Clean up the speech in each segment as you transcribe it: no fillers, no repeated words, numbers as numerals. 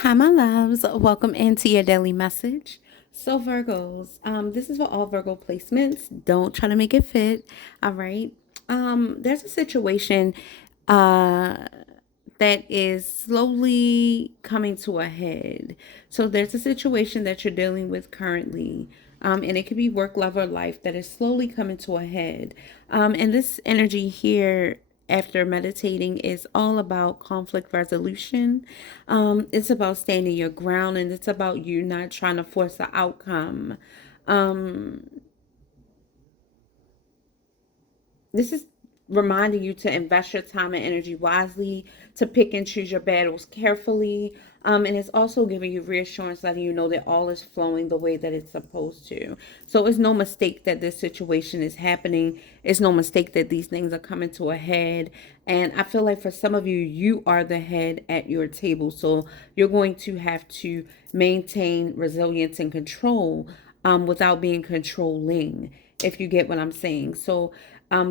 Hi, my loves. Welcome into your daily message. So, Virgos, this is for all Virgo placements. Don't try to make it fit. All right. There's a situation uh, that is slowly coming to a head. So, there's a situation that you're dealing with currently. And it could be work, love, or life that is slowly coming to a head. And this energy here after meditating is all about conflict resolution. It's about standing your ground, and it's about you not trying to force an outcome. Um, this is reminding you to invest your time and energy wisely, to pick and choose your battles carefully. And it's also giving you reassurance, letting you know that all is flowing the way that it's supposed to. So it's no mistake that this situation is happening. It's no mistake that these things are coming to a head. And I feel like for some of you, you are the head at your table. So you're going to have to maintain resilience and control without being controlling, if you get what I'm saying. So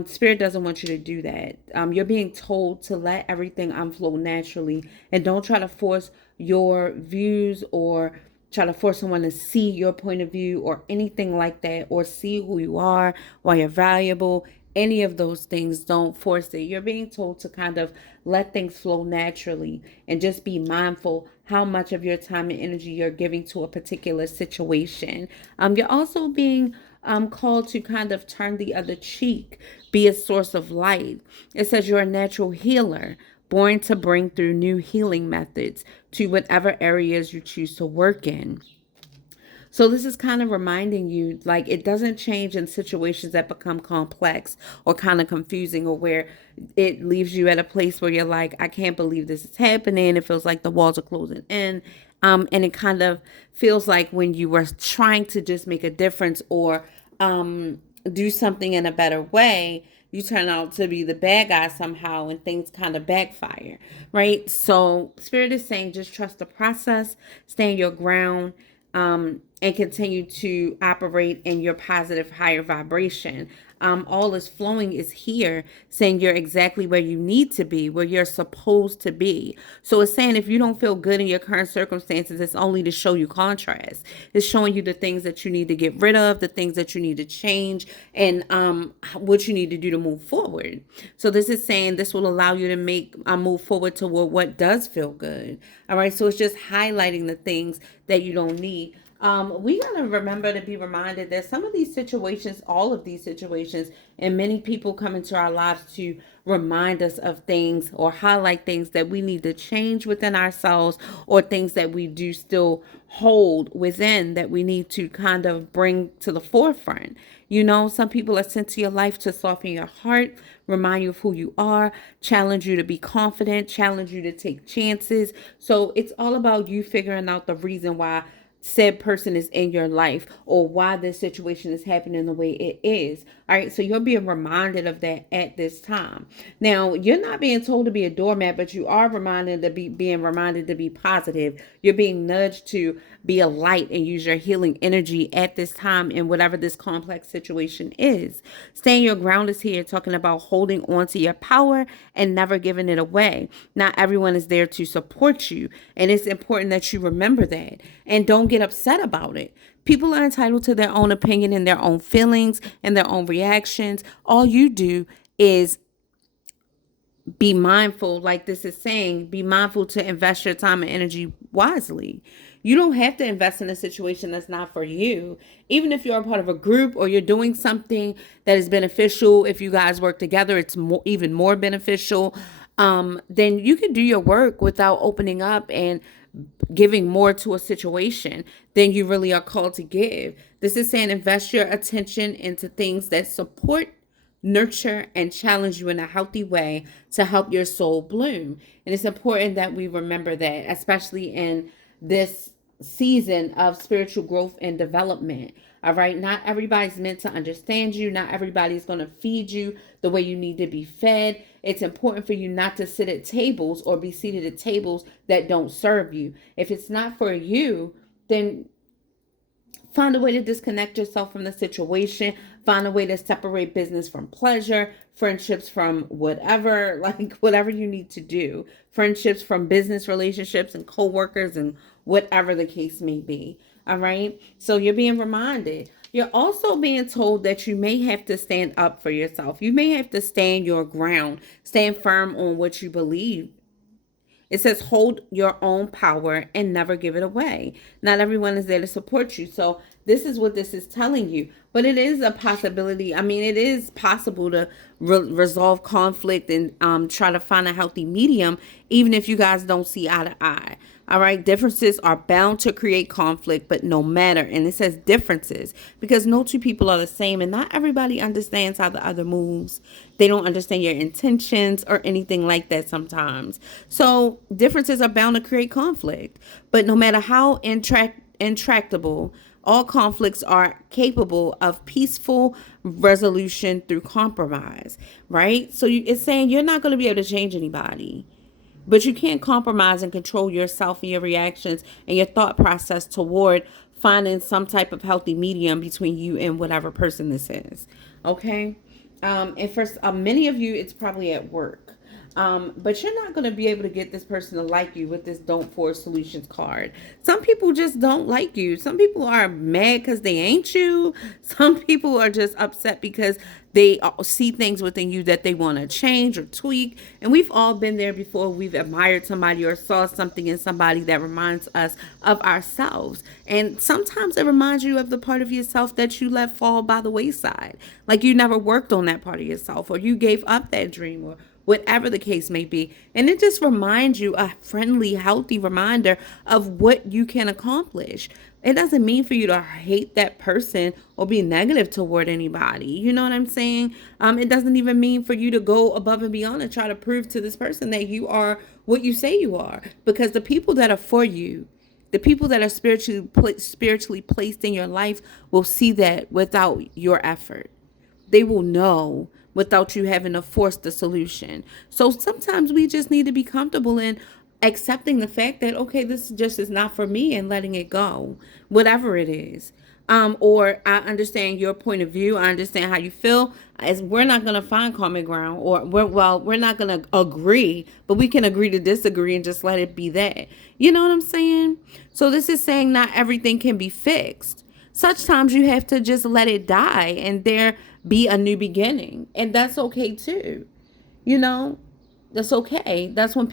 Spirit doesn't want you to do that. You're being told to let everything unflow naturally, and don't try to force your views or try to force someone to see your point of view or anything like that, or see who you are, why you're valuable. Any of those things, don't force it. You're being told to kind of let things flow naturally and just be mindful how much of your time and energy you're giving to a particular situation. You're also being called to kind of turn the other cheek, be a source of light. It says you're a natural healer, born to bring through new healing methods to whatever areas you choose to work in. So this is kind of reminding you, like, it doesn't change in situations that become complex or kind of confusing, or where it leaves you at a place where you're like, I can't believe this is happening. It feels like the walls are closing in. And it kind of feels like when you were trying to just make a difference or do something in a better way, you turn out to be the bad guy somehow, and things kind of backfire, right? So Spirit is saying just trust the process, stand your ground, and continue to operate in your positive higher vibration. All is flowing is here, saying you're exactly where you need to be, where you're supposed to be. So it's saying if you don't feel good in your current circumstances, it's only to show you contrast. It's showing you the things that you need to get rid of, the things that you need to change, and what you need to do to move forward. So this is saying this will allow you to make move forward toward what does feel good. All right. So it's just highlighting the things that you don't need. We got to remember to be reminded that some of these situations, all of these situations, and many people come into our lives to remind us of things or highlight things that we need to change within ourselves, or things that we do still hold within that we need to kind of bring to the forefront. You know, some people are sent to your life to soften your heart, remind you of who you are, challenge you to be confident, challenge you to take chances. So it's all about you figuring out the reason why said person is in your life, or why this situation is happening the way it is. All right, so you're being reminded of that at this time. Now, you're not being told to be a doormat, but you are reminded to be being reminded to be positive. You're being nudged to be a light and use your healing energy at this time in whatever this complex situation is. Staying your ground is here, talking about holding on to your power and never giving it away. Not everyone is there to support you, and it's important that you remember that and don't get upset about it. People are entitled to their own opinion and their own feelings and their own reactions. All you do is be mindful, like this is saying, be mindful to invest your time and energy wisely. You don't have to invest in a situation that's not for you. Even if you're a part of a group or you're doing something that is beneficial, if you guys work together, it's even more beneficial. Then you can do your work without opening up and giving more to a situation than you really are called to give. This is saying invest your attention into things that support, nurture, and challenge you in a healthy way to help your soul bloom. And it's important that we remember that, especially in this season of spiritual growth and development. All right. Not everybody's meant to understand you. Not everybody's going to feed you the way you need to be fed. It's important for you not to sit at tables or be seated at tables that don't serve you. If it's not for you, then Find a way to disconnect yourself from the situation. Find a way to separate business from pleasure, friendships from whatever, like whatever you need to do. Friendships from business relationships and co-workers and whatever the case may be. All right. So you're being reminded. You're also being told that you may have to stand up for yourself. You may have to stand your ground, stand firm on what you believe. It says hold your own power and never give it away. Not everyone is there to support you. So this is what this is telling you. But it is a possibility. I mean, it is possible to resolve conflict and try to find a healthy medium, even if you guys don't see eye to eye. All right. Differences are bound to create conflict, but no matter. And it says differences because no two people are the same and not everybody understands how the other moves. They don't understand your intentions or anything like that sometimes. So differences are bound to create conflict, but no matter how intractable, all conflicts are capable of peaceful resolution through compromise, right? So it's saying you're not going to be able to change anybody. But you can't compromise and control yourself and your reactions and your thought process toward finding some type of healthy medium between you and whatever person this is. Okay? And for many of you, it's probably at work. But you're not going to be able to get this person to like you with this don't force solutions card. Some people just don't like you. Some people are mad because they ain't you. Some people are just upset because they see things within you that they want to change or tweak. And we've all been there before. We've admired somebody or saw something in somebody that reminds us of ourselves. And sometimes it reminds you of the part of yourself that you let fall by the wayside. Like you never worked on that part of yourself, or you gave up that dream, or whatever the case may be. And it just reminds you, a friendly, healthy reminder of what you can accomplish. It doesn't mean for you to hate that person or be negative toward anybody. You know what I'm saying? It doesn't even mean for you to go above and beyond and try to prove to this person that you are what you say you are. Because the people that are for you, the people that are spiritually placed in your life will see that without your effort. They will know without you having to force the solution. So sometimes we just need to be comfortable in accepting the fact that, okay, this just is not for me, and letting it go, whatever it is. Or I understand your point of view. I understand how you feel. As we're not going to find common ground, or we're not going to agree, but we can agree to disagree and just let it be that. You know what I'm saying? So this is saying not everything can be fixed. Such times you have to just let it die and there be a new beginning. And that's okay too. You know, that's okay. That's when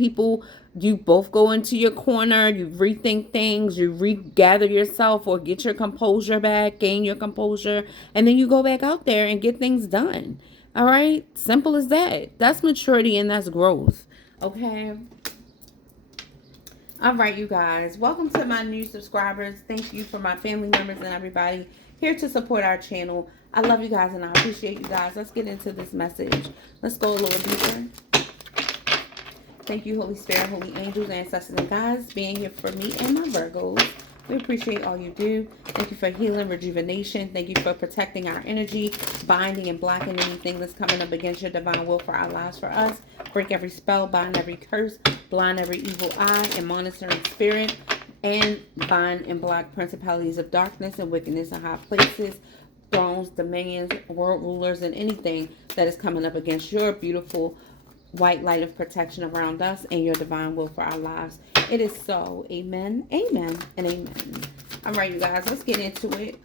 you both go into your corner, you rethink things, you regather yourself or get your composure back, gain your composure, and then you go back out there and get things done. All right? Simple as that. That's maturity and that's growth. Okay? All right, you guys. Welcome to my new subscribers. Thank you for my family members and everybody here to support our channel. I love you guys and I appreciate you guys. Let's get into this message. Let's go a little deeper. Thank you, Holy Spirit, Holy Angels, Ancestors, and guides being here for me and my Virgos. We appreciate all you do. Thank you for healing, rejuvenation. Thank you for protecting our energy, binding and blocking anything that's coming up against your divine will for our lives, for us. Break every spell, bind every curse, blind every evil eye and monitoring spirit, and bind and block principalities of darkness and wickedness in high places, thrones, dominions, world rulers, and anything that is coming up against your beautiful white light of protection around us and your divine will for our lives. It is so. Amen, amen, and amen. All right, you guys, let's get into it.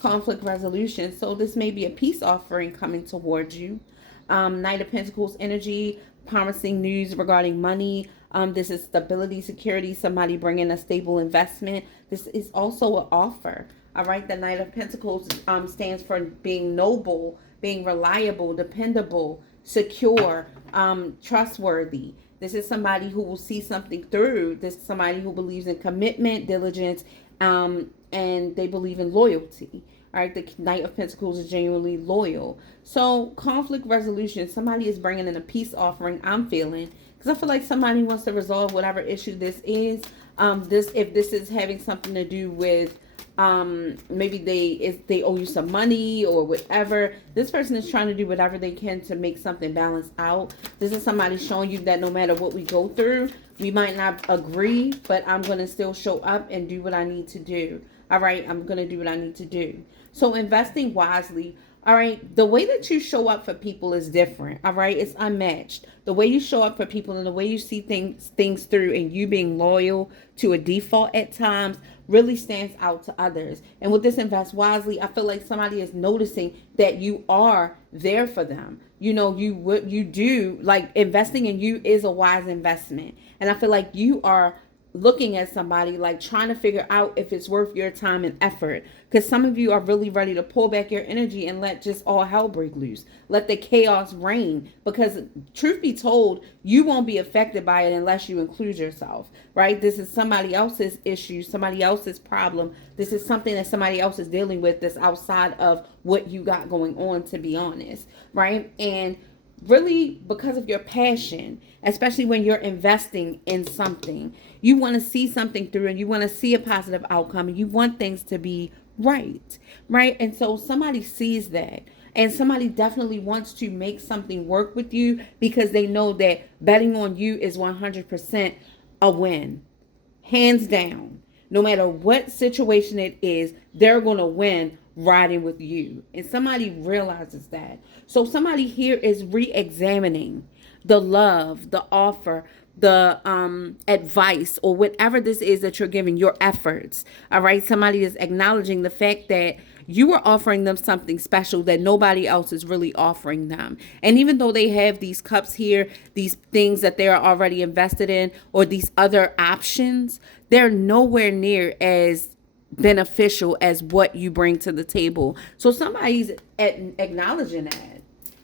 Conflict resolution. So this may be a peace offering coming towards you. Knight of Pentacles energy, promising news regarding money. This is stability, security, somebody bringing a stable investment. This is also an offer. All right, the Knight of Pentacles stands for being noble, being reliable, dependable, secure, trustworthy. This is somebody who will see something through. This is somebody who believes in commitment, diligence, and they believe in loyalty. All right, the Knight of Pentacles is genuinely loyal. So conflict resolution, somebody is bringing in a peace offering, I'm feeling, because I feel like somebody wants to resolve whatever issue this is. If this is having something to do with maybe they owe you some money or whatever. This person is trying to do whatever they can to make something balance out. This is somebody showing you that no matter what we go through, we might not agree, but I'm going to still show up and do what I need to do. All right, I'm going to do what I need to do. So investing wisely, all right, the way that you show up for people is different. All right, it's unmatched. The way you show up for people and the way you see things through, and you being loyal to a default at times really stands out to others. And with this invest wisely, I feel like somebody is noticing that you are there for them. You know, what you do, like investing in you is a wise investment. And I feel like you are looking at somebody, like trying to figure out if it's worth your time and effort, because some of you are really ready to pull back your energy and let just all hell break loose, let the chaos reign, because truth be told, you won't be affected by it unless you include yourself, right? This is somebody else's issue, somebody else's problem. This is something that somebody else is dealing with that's outside of what you got going on, to be honest, right? And really, because of your passion, especially when you're investing in something, you want to see something through and you want to see a positive outcome and you want things to be right? And so somebody sees that, and somebody definitely wants to make something work with you because they know that betting on you is 100% a win, hands down. No matter what situation it is, they're going to win riding with you. And somebody realizes that. So somebody here is re-examining the love, the offer, the advice, or whatever this is that you're giving, your efforts. All right. Somebody is acknowledging the fact that you are offering them something special that nobody else is really offering them. And even though they have these cups here, these things that they're already invested in, or these other options, they're nowhere near as beneficial as what you bring to the table. So somebody's acknowledging that.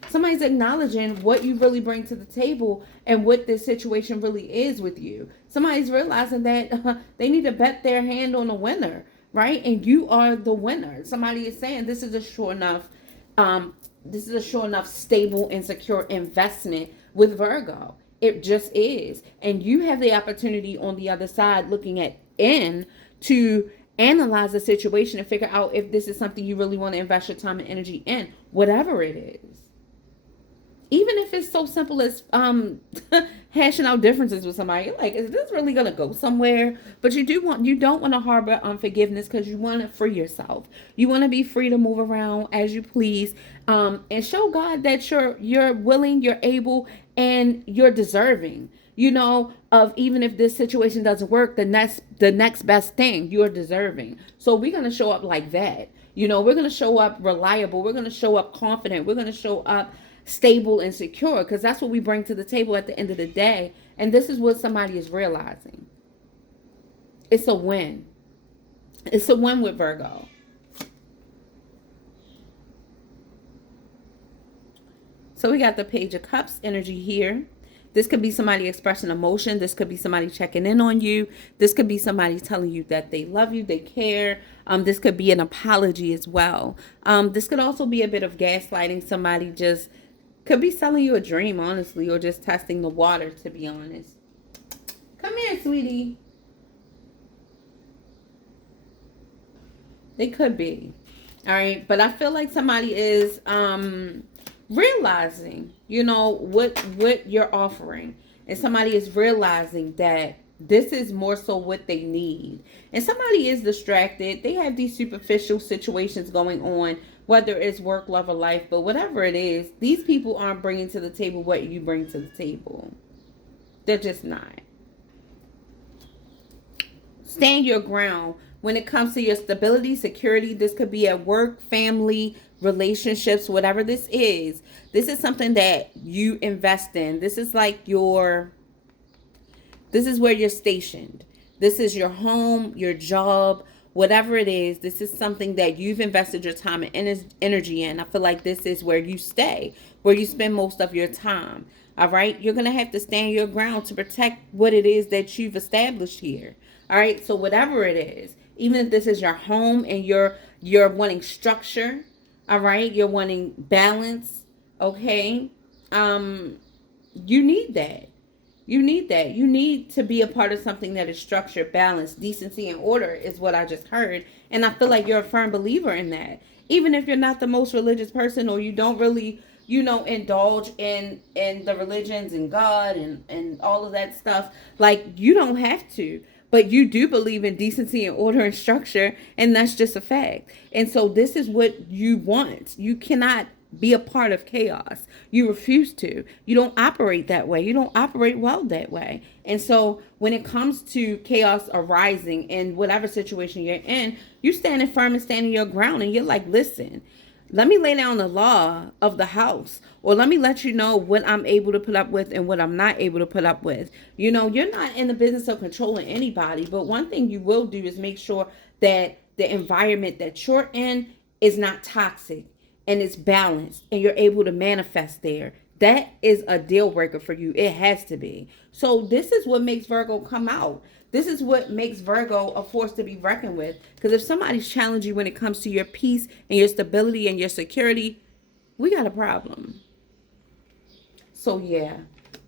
Somebody's acknowledging what you really bring to the table and what this situation really is with you. Somebody's realizing that they need to bet their hand on a winner, right? And you are the winner. Somebody is saying this is a sure enough, stable and secure investment with Virgo. It just is. And you have the opportunity on the other side looking at in to analyze the situation and figure out if this is something you really want to invest your time and energy in, whatever it is. Even if it's so simple as hashing out differences with somebody, you're like, is this really gonna go somewhere? But you don't want to harbor unforgiveness, because you want to free yourself. You want to be free to move around as you please, and show God that you're willing, you're able, and you're deserving. You know, of even if this situation doesn't work, the next best thing, you're deserving. So we're gonna show up like that. You know, we're gonna show up reliable. We're gonna show up confident. We're gonna show up stable and secure, because that's what we bring to the table at the end of the day. And this is what somebody is realizing. It's a win. It's a win with Virgo. So we got the Page of Cups energy here. This could be somebody expressing emotion. This could be somebody checking in on you. This could be somebody telling you that they love you, they care. This could be an apology as well. This could also be a bit of gaslighting. Somebody just could be selling you a dream, honestly, or just testing the water, to be honest. Come here, sweetie. They could be. All right. But I feel like somebody is realizing, you know, what you're offering. And somebody is realizing that this is more so what they need. And somebody is distracted. They have these superficial situations going on, whether it's work, love, or life. But whatever it is, these people aren't bringing to the table what you bring to the table. They're just not. Stand your ground when it comes to your stability, security. This could be at work, family, relationships, whatever this is. This is something that you invest in. This is like this is where you're stationed. This is your home, your job, whatever it is. This is something that you've invested your time and energy in. I feel like this is where you stay, where you spend most of your time. All right. You're going to have to stand your ground to protect what it is that you've established here. All right. So whatever it is, even if this is your home and you're wanting structure. All right. You're wanting balance. Okay. You need that. You need that. You need to be a part of something that is structured, balanced, decency, and order is what I just heard. And I feel like you're a firm believer in that. Even if you're not the most religious person, or you don't really, you know, indulge in the religions and God and all of that stuff. Like, you don't have to. but you do believe in decency and order and structure, and that's just a fact. And so this is what you want. You cannot be a part of chaos. You refuse to. You don't operate that way. You don't operate well that way. And so when it comes to chaos arising in whatever situation you're in, you standing firm and standing your ground, and you're like, listen, let me lay down the law of the house, or let me let you know what I'm able to put up with and what I'm not able to put up with. You know, you're not in the business of controlling anybody, but one thing you will do is make sure that the environment that you're in is not toxic and it's balanced and you're able to manifest there. That is a deal breaker for you. It has to be. So this is what makes Virgo come out. This is what makes Virgo a force to be reckoned with. Because if somebody's challenging you when it comes to your peace and your stability and your security, we got a problem. So yeah,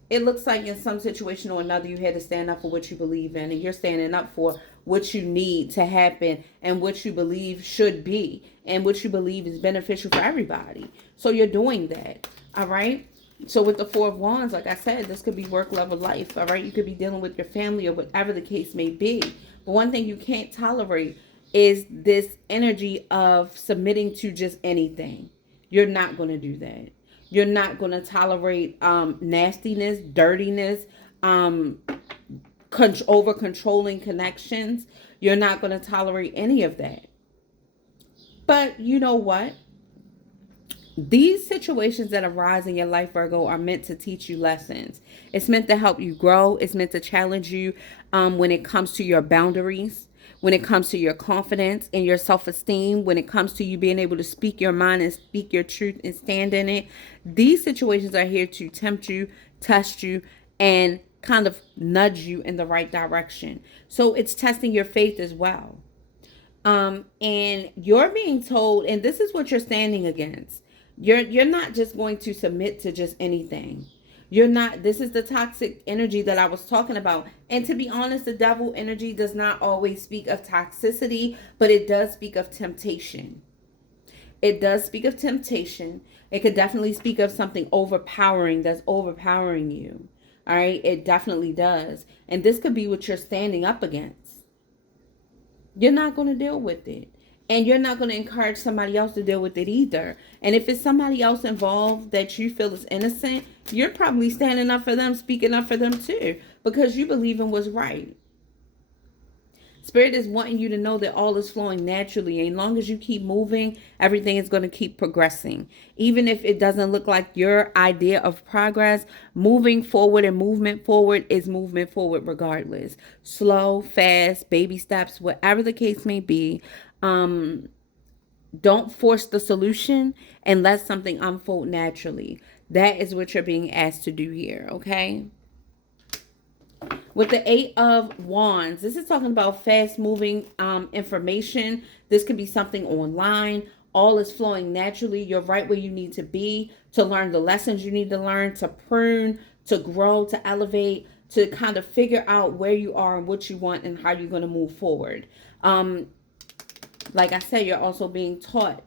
it looks like in some situation or another, you had to stand up for what you believe in, and you're standing up for what you need to happen and what you believe should be and what you believe is beneficial for everybody. So you're doing that. All right. So with the Four of Wands, like I said, this could be work, love, or life. All right. You could be dealing with your family or whatever the case may be. But one thing you can't tolerate is this energy of submitting to just anything. You're not going to do that. You're not going to tolerate nastiness, dirtiness, over controlling connections. You're not going to tolerate any of that. But you know what? These situations that arise in your life, Virgo, are meant to teach you lessons. It's meant to help you grow. It's meant to challenge you when it comes to your boundaries, when it comes to your confidence and your self-esteem, when it comes to you being able to speak your mind and speak your truth and stand in it. These situations are here to tempt you, test you, and kind of nudge you in the right direction. So it's testing your faith as well. And you're being told, and this is what you're standing against. You're not just going to submit to just anything. You're not, this is the toxic energy that I was talking about. And to be honest, the devil energy does not always speak of toxicity, but it does speak of temptation. It does speak of temptation. It could definitely speak of something overpowering that's overpowering you. All right, it definitely does. And this could be what you're standing up against. You're not going to deal with it. And you're not going to encourage somebody else to deal with it either. And if it's somebody else involved that you feel is innocent, you're probably standing up for them, speaking up for them too, because you believe in what's right. Spirit is wanting you to know that all is flowing naturally. And as long as you keep moving, everything is going to keep progressing. Even if it doesn't look like your idea of progress, moving forward and movement forward is movement forward regardless. Slow, fast, baby steps, whatever the case may be. Don't force the solution and let something unfold naturally. That is what you're being asked to do here, okay? With the Eight of Wands, this is talking about fast-moving information. This could be something online. All is flowing naturally. You're right where you need to be to learn the lessons you need to learn, to prune, to grow, to elevate, to kind of figure out where you are and what you want and how you're going to move forward. Like I said, you're also being taught.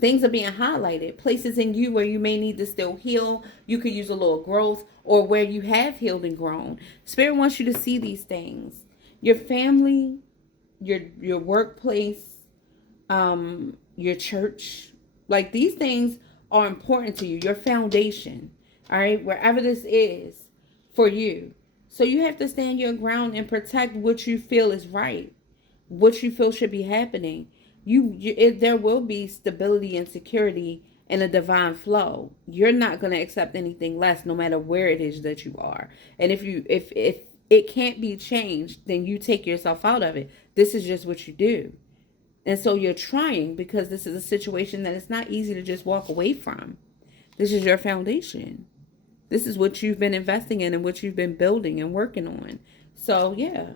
Things are being highlighted. Places in you where you may need to still heal. You could use a little growth, or where you have healed and grown. Spirit wants you to see these things. Your family, your workplace, your church. Like, these things are important to you. Your foundation. All right. Wherever this is for you. So you have to stand your ground and protect what you feel is right. What you feel should be happening. There will be stability and security and a divine flow. You're not going to accept anything less, no matter where it is that you are. And if it can't be changed, then you take yourself out of it. This is just what you do. And so you're trying, because this is a situation that it's not easy to just walk away from. This is your foundation. This is what you've been investing in and what you've been building and working on. So yeah,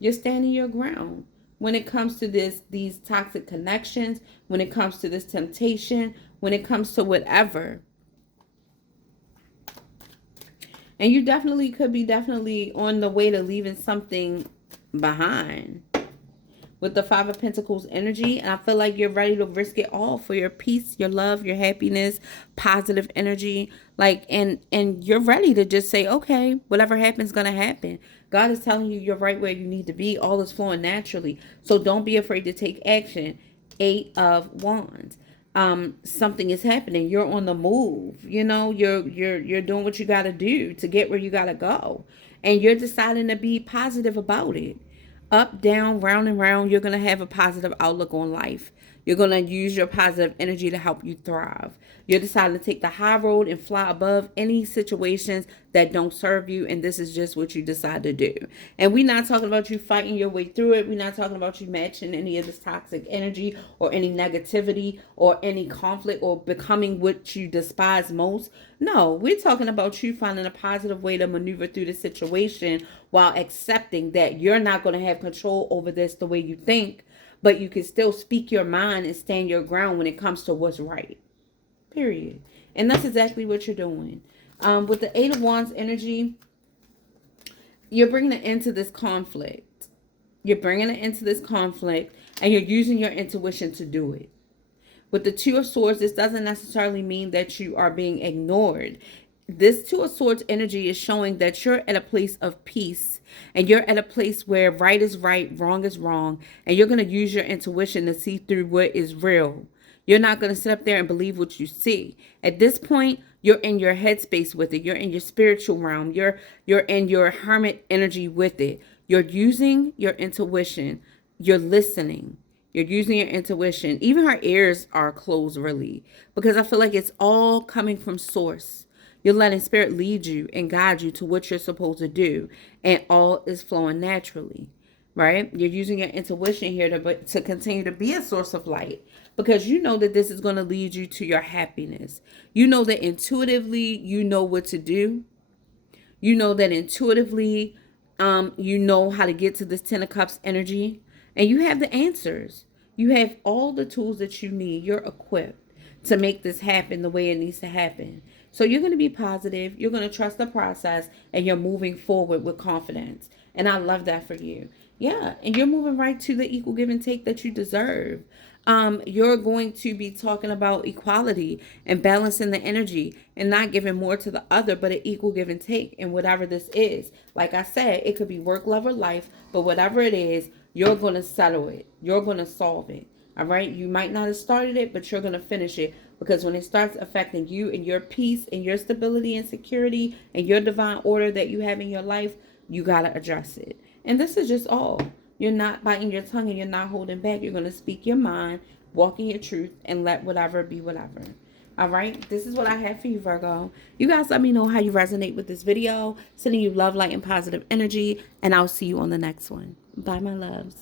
you're standing your ground. When it comes to these toxic connections, when it comes to this temptation, when it comes to whatever. And you could be on the way to leaving something behind. with the Five of Pentacles energy. And I feel like you're ready to risk it all for your peace, your love, your happiness, positive energy. Like, and you're ready to just say, okay, whatever happens, gonna happen. God is telling you you're right where you need to be. All is flowing naturally. So don't be afraid to take action. 8 of Wands. Something is happening. You're on the move. You know, you're doing what you got to do to get where you got to go, and you're deciding to be positive about it. Up, down, round and round, you're going to have a positive outlook on life. You're going to use your positive energy to help you thrive. You're deciding to take the high road and fly above any situations that don't serve you. And this is just what you decide to do. And we're not talking about you fighting your way through it. We're not talking about you matching any of this toxic energy or any negativity or any conflict or becoming what you despise most. No, we're talking about you finding a positive way to maneuver through the situation while accepting that you're not going to have control over this the way you think, but you can still speak your mind and stand your ground when it comes to what's right. Period. And that's exactly what you're doing. With the 8 of Wands energy, you're bringing it into this conflict. You're bringing it into this conflict, and you're using your intuition to do it. With the 2 of Swords, this doesn't necessarily mean that you are being ignored. This 2 of Swords energy is showing that you're at a place of peace, and you're at a place where right is right, wrong is wrong, and you're going to use your intuition to see through what is real. You're not going to sit up there and believe what you see. At this point, you're in your headspace with it. You're in your spiritual realm. You're in your hermit energy with it. You're using your intuition. You're listening. You're using your intuition. Even her ears are closed, really, because I feel like it's all coming from source. You're letting spirit lead you and guide you to what you're supposed to do, and all is flowing naturally, right? You're using your intuition here to continue to be a source of light, because you know that this is going to lead you to your happiness. You know that intuitively you know what to do. You know that intuitively you know how to get to this 10 of Cups energy, and you have the answers. You have all the tools that you need. You're equipped to make this happen the way it needs to happen. So you're going to be positive. You're going to trust the process, and you're moving forward with confidence. And I love that for you. Yeah, and you're moving right to the equal give and take that you deserve. You're going to be talking about equality and balancing the energy and not giving more to the other, but an equal give and take in whatever this is. Like I said, it could be work, love, or life, but whatever it is, you're going to settle it. You're going to solve it. All right. You might not have started it, but you're going to finish it, because when it starts affecting you and your peace and your stability and security and your divine order that you have in your life, you got to address it. And this is just all. You're not biting your tongue, and you're not holding back. You're going to speak your mind, walk in your truth, and let whatever be whatever. All right, this is what I have for you, Virgo. You guys let me know how you resonate with this video. Sending you love, light, and positive energy, and I'll see you on the next one. Bye, my loves.